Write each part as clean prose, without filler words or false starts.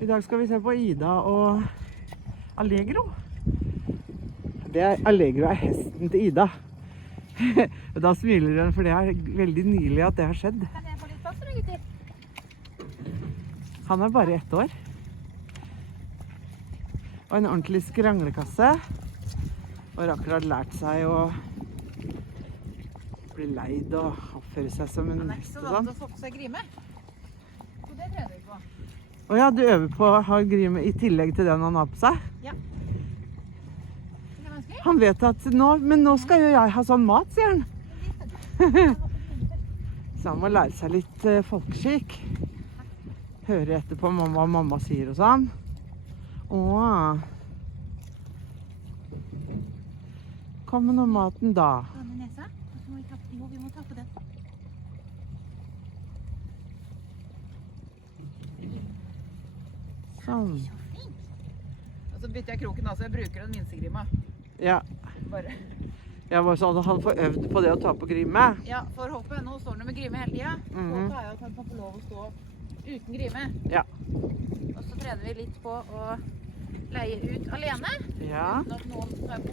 I dag skal vi se på Ida og Allegro. Allegro er hesten til Ida. Da smiler hun, for det er veldig nylig at det har skjedd. Kan jeg få litt plass, gutter? Han er bare 1 år. Og en ordentlig skranglekasse. Og har akkurat lært seg å bli leid og oppføre seg som en Han er ikke så vant til å få på seg grime. Så det trener vi på. Og ja, du øver på å ha grime i tillegg til den han har på seg? Ja. Det er vanskelig. Han vet at men nå skal jo jeg ha sånn mat, sier han. Så han må lære seg litt folkeskikk. Høre etter på hva mamma sier og sånn. Åh. Kom med noe maten da. Ta med nesa. Vi må ta på den. Sånn. Og så bytter jeg kroken da, så jeg bruker den minste grima. Ja. Bare. Jeg var sånn at han får øvd på det å ta på grime. Ja, for håpet. Nå står han med grime hele tiden. Håpet er jo at han kan få lov å stå uten grime. Ja. Og så trener vi litt på å leie ut alene. Ja. Uten at noen tar på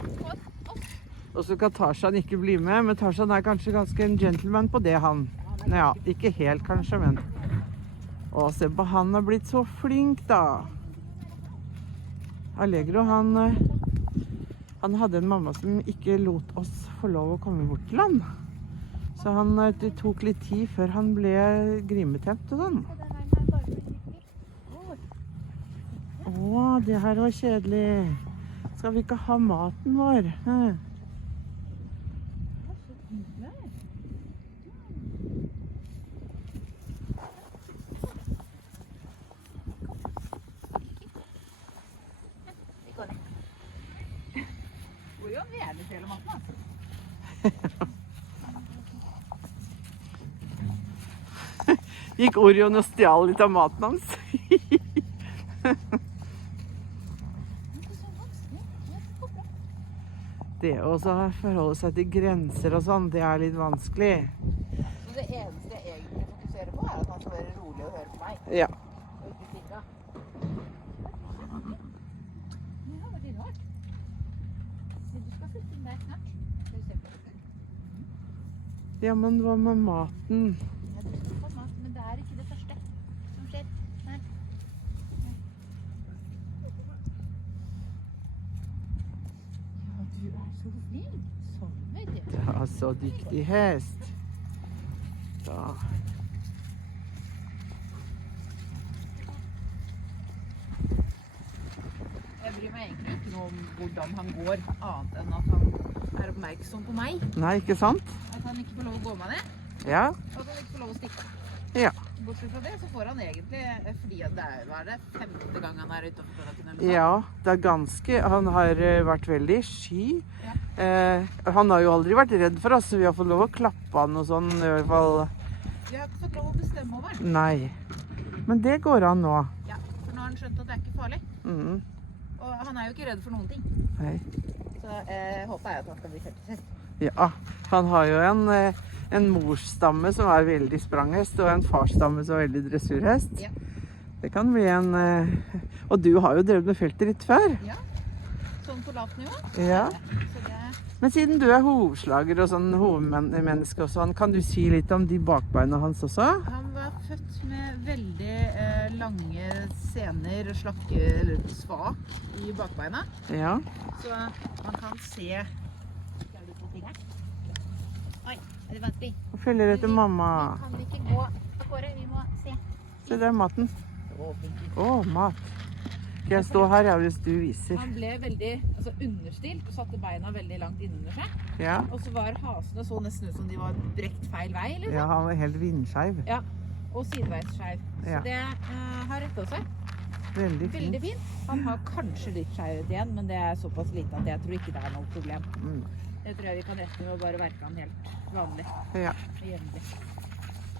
oss. Og så kan Tarzan ikke bli med, men Tarzan er kanskje ganske en gentleman på det, han. Ja, ikke helt kanskje, men... Å, se på han har blitt så flink da. Allegro, han hadde en mamma som ikke lot oss få lov å komme bort til han. Så det tok litt tid før han ble grimetent og sånn. Å, det her var kjedelig. Skal vi ikke ha maten vår? Gikk Orion og stjal litt av maten hans. Det å forholde seg til grenser og sånn, det er litt vanskelig. Så det eneste jeg egentlig fokuserer på er at han skal være rolig og høre på meg. Ja. Og ikke stikke av. Ja, det blir rart. Du skal flytte inn der snart. Skal vi se på det? Ja, men hva med maten? Ja, du skal få mat, men det er ikke det første som skjer. Nei. Ja, du er så flink. Sånn, vet du. Ja, så dyktig hest. Da. Jeg bryr meg egentlig ikke noe om hvordan han går, annet enn at han er oppmerksom på meg. Nei, ikke sant? At han ikke får lov å gå meg ned, Ja. og at han ikke får lov å stikke. Ja. Bortsett fra det, så får han egentlig, fordi det er 5. gang han er utenfor klokken eller noe. Ja, det er ganske... Han har vært veldig sky. Ja. Han har jo aldri vært redd for oss, så vi har fått lov å klappe han og sånn, i hvert fall. Vi har ikke fått lov å bestemme over. Nei. Men det går an nå. Ja, for nå har han skjønt at det er ikke farlig. Og han er jo ikke redd for noen ting. Nei. Så håpet er at han skal bli felteshest. Ja, han har jo en morsstamme som er veldig spranghest, og en farsstamme som er veldig dressurhest. Ja. Det kan bli en... Og du har jo drevet med felteritt før. Ja, sånn på lavt nivå. Ja. Så det... Men siden du er hovslager og sånn hovedmenneske og sånn, kan du si litt om de bakbeina hans også? Han var født med veldig lange sener, slakke, eller svak i bakbeina. Ja. Så man kan se... Skal du på fingeren? Oi, er det vanskelig? Og følger etter mamma. Vi kan ikke gå av gårde, vi må se. Se, det er maten. Å, mat. Skal jeg stå her, ja, hvis du viser? Han ble veldig understilt og satte beina veldig langt innunder seg. Ja. Og så var hasene så nesten ut som de var brekt feil vei, liksom. Ja, han var helt vindskeiv. Ja, og sideveisskeiv. Ja. Så det har rettet seg. Veldig Veldig fint. fint. Han har kanskje litt skjevhet igjen, men det er såpass lite at jeg tror ikke det er noe problem. Det tror jeg vi kan rette med å bare verke han helt vanlig. Ja. Og jevnlig.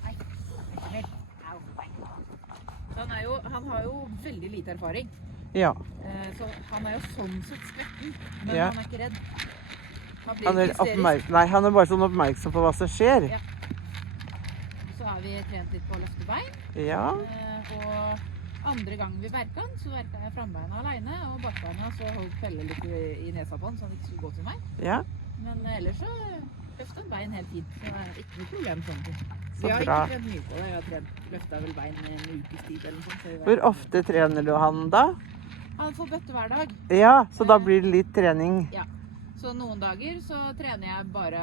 Nei, ikke helt. Au, nei. Så han har jo veldig lite erfaring. Ja. Så han er jo sånn sett skvetten, men Ja. han er ikke redd. Han blir Han er, hysterisk. Nei, han er bare sånn oppmerksom på hva som skjer. Ja. Så har vi trent litt på å løfte bein. Ja. Og Andre gangen vi verket han, så verket jeg frambeina alene, og bakbeina så holdt Pelle litt i nesa på han, så han ikke skulle gå til meg. Ja, Men ellers så løftet han bein helt fint, så det er ikke noe problem sånn. så Vi har bra. ikke trent mye på det, jeg har løftet vel bein i en ukes tid eller noe sånt. Så vi Hvor ofte trener du han da? Han får bøtte hver dag. Ja, så da blir det litt trening. Ja. Så noen dager så trener jeg bare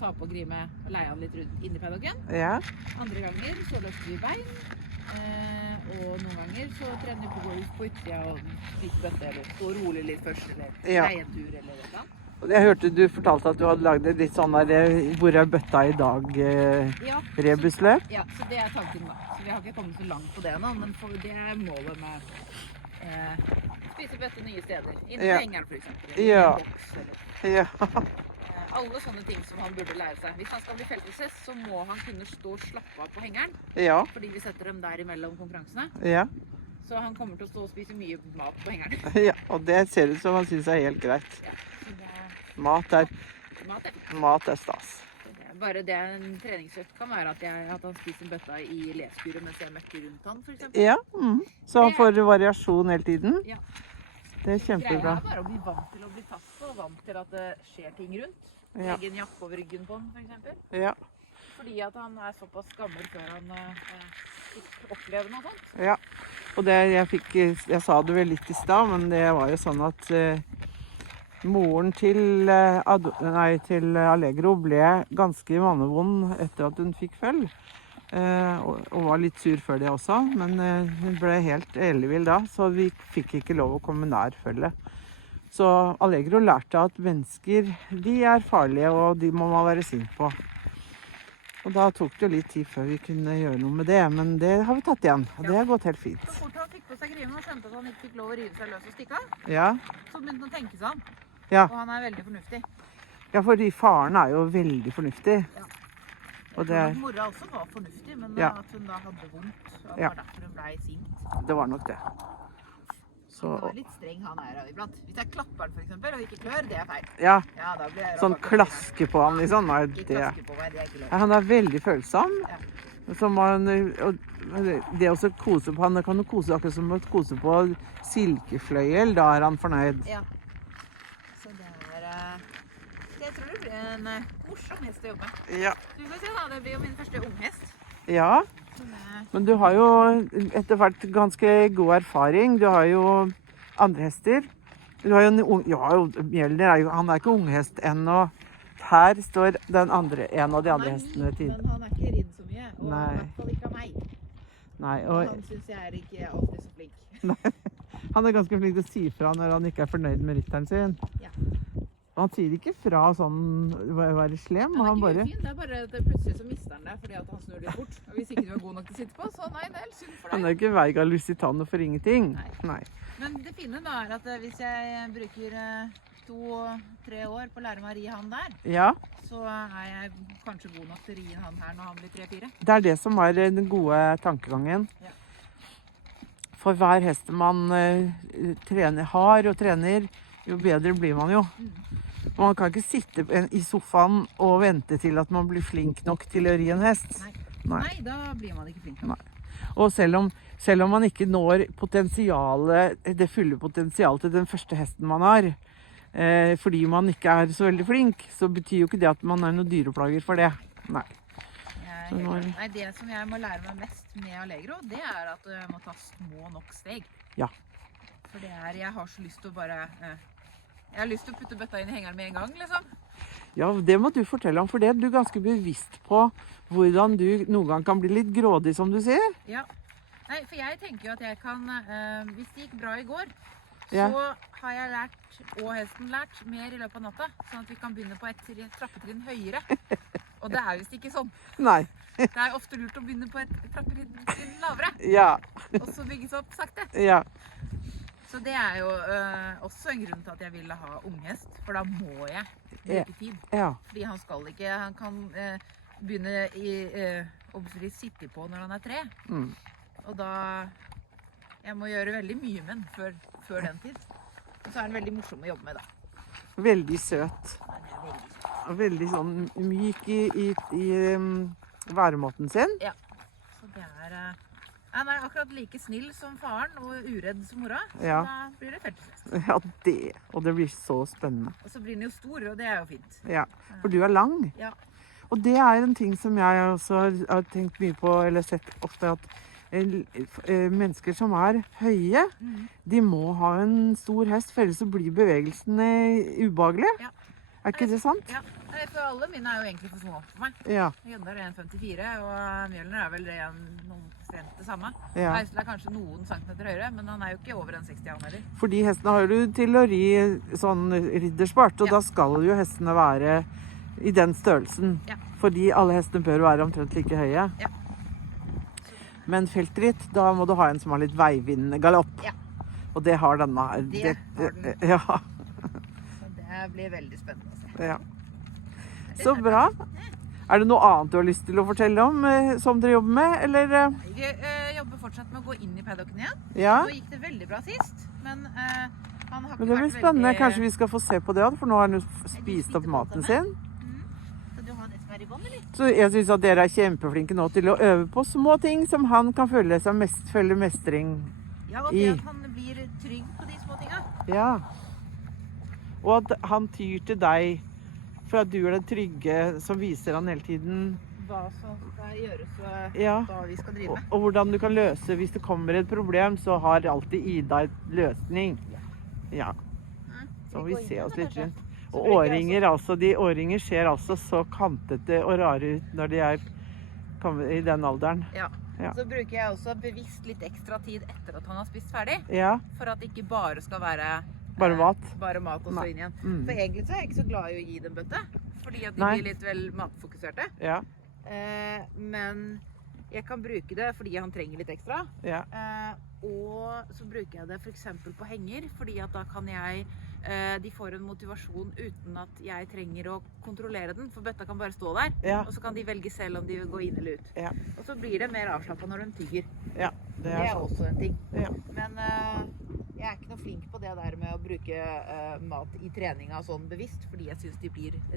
ta på grime og leie han litt rundt inni paddocken. Ja, Andre ganger så løfter vi bein. Og noen ganger så trener vi på golf på utsida og litt bøtte, eller stå rolig litt først, eller Ja. leie en tur, eller noe sånt. og jeg hørte du fortalte at du hadde laget et litt sånn der, hvor er bøtta i dag, Ja, rebusløp. ja, så det er tanken da. Så vi har ikke kommet så langt på det ennå, men det er målet med spise bøtte nye steder. Innenfor Ja. hengeren for eksempel. Ja. Eller i en boks, eller Ja, alle sånne ting som han burde lære seg. Hvis han skal bli felteshest, så må han kunne stå og slappe av på hengeren, ja, fordi vi setter dem der imellom konkurransene. ja, Så han kommer til å stå og spise mye mat på hengeren. ja, og det ser ut som han synes er helt greit. Ja, så det Mat er, mat er mat er stas. bare det en treningsøkt kan være at han spiser bøtta i leskuret mens jeg møkker rundt han, for eksempel. Ja, så han får variasjon hele tiden. Ja. Det er Greia kjempebra. er bare å bli vant til å bli tatt på, og vant til at det skjer ting rundt. Ja. Legge en jakke over ryggen på han, for eksempel. Ja, Fordi at han er såpass gammel før han fikk oppleve noe sånt. ja. Og det jeg sa det vel litt i stad, men det var jo sånn at moren til Allegro ble ganske mannevond etter at hun fikk føll. Og var litt sur før det også, men hun ble helt ellevill da, så vi fikk ikke lov å komme nær føllet. Så Allegro lærte at mennesker, de er farlige, og de må man være sint på. Og da tok det jo litt tid før vi kunne gjøre noe med det, men det har vi tatt igjen, og det har gått helt fint. Så fort han fikk på seg grimen og skjønte at han ikke fikk lov å rive seg løs og stikke av, Ja, så begynte han å tenke seg om. ja. Og han er veldig fornuftig. Ja, fordi faren er jo veldig fornuftig. Ja. Og Jeg det, tror at mora også var fornuftig, men Ja. at hun da hadde vondt. Og det Ja. var derfor hun ble sint. det var nok det. Han Så, er litt streng han er iblant. Hvis jeg klapper han for eksempel, og ikke klør, det er feil. ja, Ja, da blir jeg sånn klaske på han liksom, nei, Ikke det. klaske på meg, det er ikke Ja, lov. han er veldig følsom. Ja. Som og det å kose på han, kan jo kose akkurat som å kose på silkefløyel, da er han fornøyd. Ja. Så det er jeg tror det blir en morsom hest å jobbe med. Ja. Så vi får se da, det blir jo min første unghest. Ja, Så det- men du har jo etter hvert ganske god erfaring. Du har jo andre hester. Du har jo Mjølner er jo, han er ikke unghest ennå. Her står en av de andre hestene ved tiden. Men han er ikke ridd så mye, og Nei. i hvert fall ikke av meg. Nei, Og og han synes jeg er ikke alltid så flink. han er ganske flink til å si fra når han ikke er fornøyd med rytteren sin. Ja. Han sier ikke fra sånn å være slem, Han er han ikke bare ufin, det er bare at plutselig så mister han det fordi at han snur litt fort. Og hvis ikke du er god nok til å sitte på, så nei, det er synd for Han deg. er ikke Veiga Lusitano for ingenting. Nei. Nei. Men det fine da er at hvis jeg bruker 2-3 år på å lære meg å ri han der, Ja, så er jeg kanskje god nok til å ri han her når han blir 3-4. det er det som er den gode tankegangen. Ja. For hver hest man har og trener, jo bedre blir man jo. Og man kan ikke sitte i sofaen og vente til at man blir flink nok til å ri en hest. Nei. Nei. Nei, da blir man ikke flink nok. Og selv om man ikke når det fulle potensialet til den første hesten man har, fordi man ikke er så veldig flink, så betyr jo ikke det at man er noe dyreplager for det. Nei. Jeg er helt enig. Nei, det som jeg må lære meg mest med Allegro, det er at jeg må ta små nok steg. Ja. For jeg har så lyst til å bare jeg har lyst til å putte bøtta inn i hengeren med en gang, liksom. Ja, det må du fortelle om, for det er du ganske bevisst på hvordan du noen gang kan bli litt grådig, som du sier. Ja. Nei, for jeg tenker jo at jeg kan hvis det gikk bra i går, Ja. så har jeg lært, og hesten lært, mer i løpet av natta. Sånn at vi kan begynne på et trappetrinn høyere. Og det er visst ikke sånn. Nei. Det er ofte lurt å begynne på et trappetrinn lavere, Ja. og så bygge seg opp sakte. Ja. Så det er jo også en grunn til at jeg ville ha unghest, for da må jeg bruke tid. Ja. Fordi han kan begynne å sitte på når han er 3. Mm. Og da jeg må gjøre veldig mye med den før den tid. Og så er den veldig morsom å jobbe med da. Veldig søt. Og veldig sånn myk i væremåten sin. Ja, så det er Han er akkurat like snill som faren og uredd som mora. Så Ja. da blir det feltehest. Ja, og det blir så spennende. Og så blir den jo stor, og det er jo fint. Ja, for du er lang. Ja. Og det er en ting som jeg også har tenkt mye på, eller sett ofte, at mennesker som er høye, de må ha en stor hest, for ellers så blir bevegelsene ubehagelige. Ja. Er ikke det sant? Ja, for alle mine er jo egentlig for små for meg. Ja. Jøndar er 1,54, og Mjølner er vel noen det samme. Ja. Eisel er kanskje noen centimeter høyere, men han er jo ikke over 1,60 han heller. Fordi hestene har du til å ri sånn riddersport, og Ja. da skal jo hestene være i den størrelsen. Ja. Fordi alle hestene bør være omtrent like høye. Ja. Men feltritt, da må du ha en som har litt veivinnende galopp. Ja. Og det har denne her. Det har den. Ja. Så det blir veldig spennende å se. Ja. Så bra. Er det noe annet du har lyst til å fortelle om som dere jobber med, eller? Vi jobber fortsatt med å gå inn i paddocken igjen. Ja. Nå gikk det veldig bra sist, men han har ikke Men det blir vært spennende. veldig... Kanskje vi skal få se på det, for nå har han jo spist opp maten sin. Skal du ha det som er i bånd, eller? Så jeg synes at dere er kjempeflinke nå til å øve på små ting som han kan føle mestring Ja, og det at han blir trygg på de små tinga. Ja. Og at han tyr til deg for at du er den trygge som viser han hele tiden. Hva som skal gjøres, og Ja. hva vi skal drive Og, med. og hvordan du kan løse. Hvis det kommer et problem, så har alltid Ida et løsning. Ja. Så vi ser oss litt rundt. Og årringer, altså. De årringer ser altså så kantete og rare ut når de er kommet i den alderen. Ja. Ja. Så bruker jeg også bevisst litt ekstra tid etter at han har spist ferdig, Ja. for at det ikke bare skal være Bare mat. bare mat og så Nei. inn igjen. Mm. For egentlig så er jeg ikke så glad i å gi dem bøtte, fordi at de Nei. blir litt vel matfokuserte. Ja. Men jeg kan bruke det fordi han trenger litt ekstra. Ja. Og så bruker jeg det for eksempel på henger, fordi at da kan jeg de får en motivasjon uten at jeg trenger å kontrollere den, for bøtta kan bare stå der, Ja. og så kan de velge selv om de vil gå inn eller ut. Ja. Og så blir det mer avslappet når de tygger. Ja. Det Det er er sånn. også en ting. Ja. Men jeg er ikke noe flink på det der med å bruke mat i treninga sånn bevisst, fordi jeg synes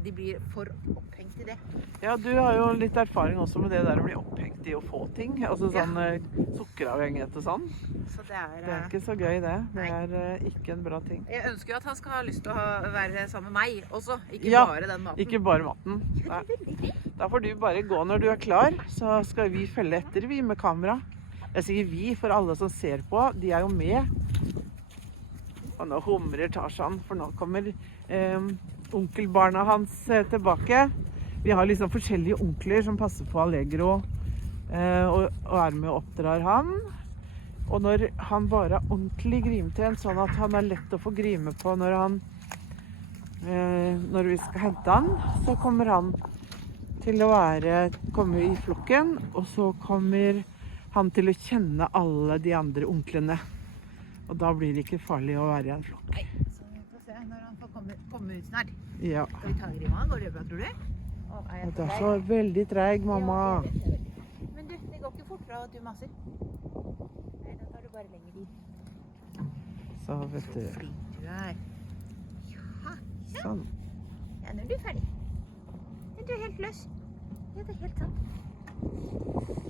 de blir for opphengt i det. Ja, du har jo litt erfaring også med det der å bli opphengt i å få ting. Altså Ja. sånn sukkeravhengighet og sånn. Så det Det er ikke så gøy, det. Det er ikke en bra ting. Jeg ønsker jo at han skal ha lyst til å være sammen med meg også, ikke Ja, bare den maten. Ikke bare maten. Nei. Da får du bare gå når du er klar, så skal vi følge etter, vi, med kamera. Jeg sier vi, for alle som ser på, de er jo med. Og nå humrer Tarzan, for nå kommer onkelbarna hans tilbake. Vi har liksom forskjellige onkler som passer på Allegro og er med og oppdrar han. Og når han bare er ordentlig grimtrent, sånn at han er lett å få grime på når vi skal hente han, så kommer han til å komme i flokken, og så kommer han til å kjenne alle de andre onklene. Og da blir det ikke farlig å være i en flokk. Nei, så vi får se når han får komme ut snart. Ja. Skal vi ta grima? Går det bra, tror du? Og det er så veldig treg, mamma. Men du, det går ikke fortere av at du maser. Nei, da tar du bare lenger tid. Så vet du. Flink du er. Ja, Sånn. ja, nå er du ferdig. Ja, du er helt løs. Ja, det er helt sant.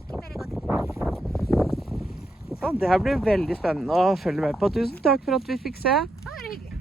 Ikke mer godt. Sånn, det her blir veldig spennende å følge med på. Tusen takk for at vi fikk se. Ja, det er hyggelig.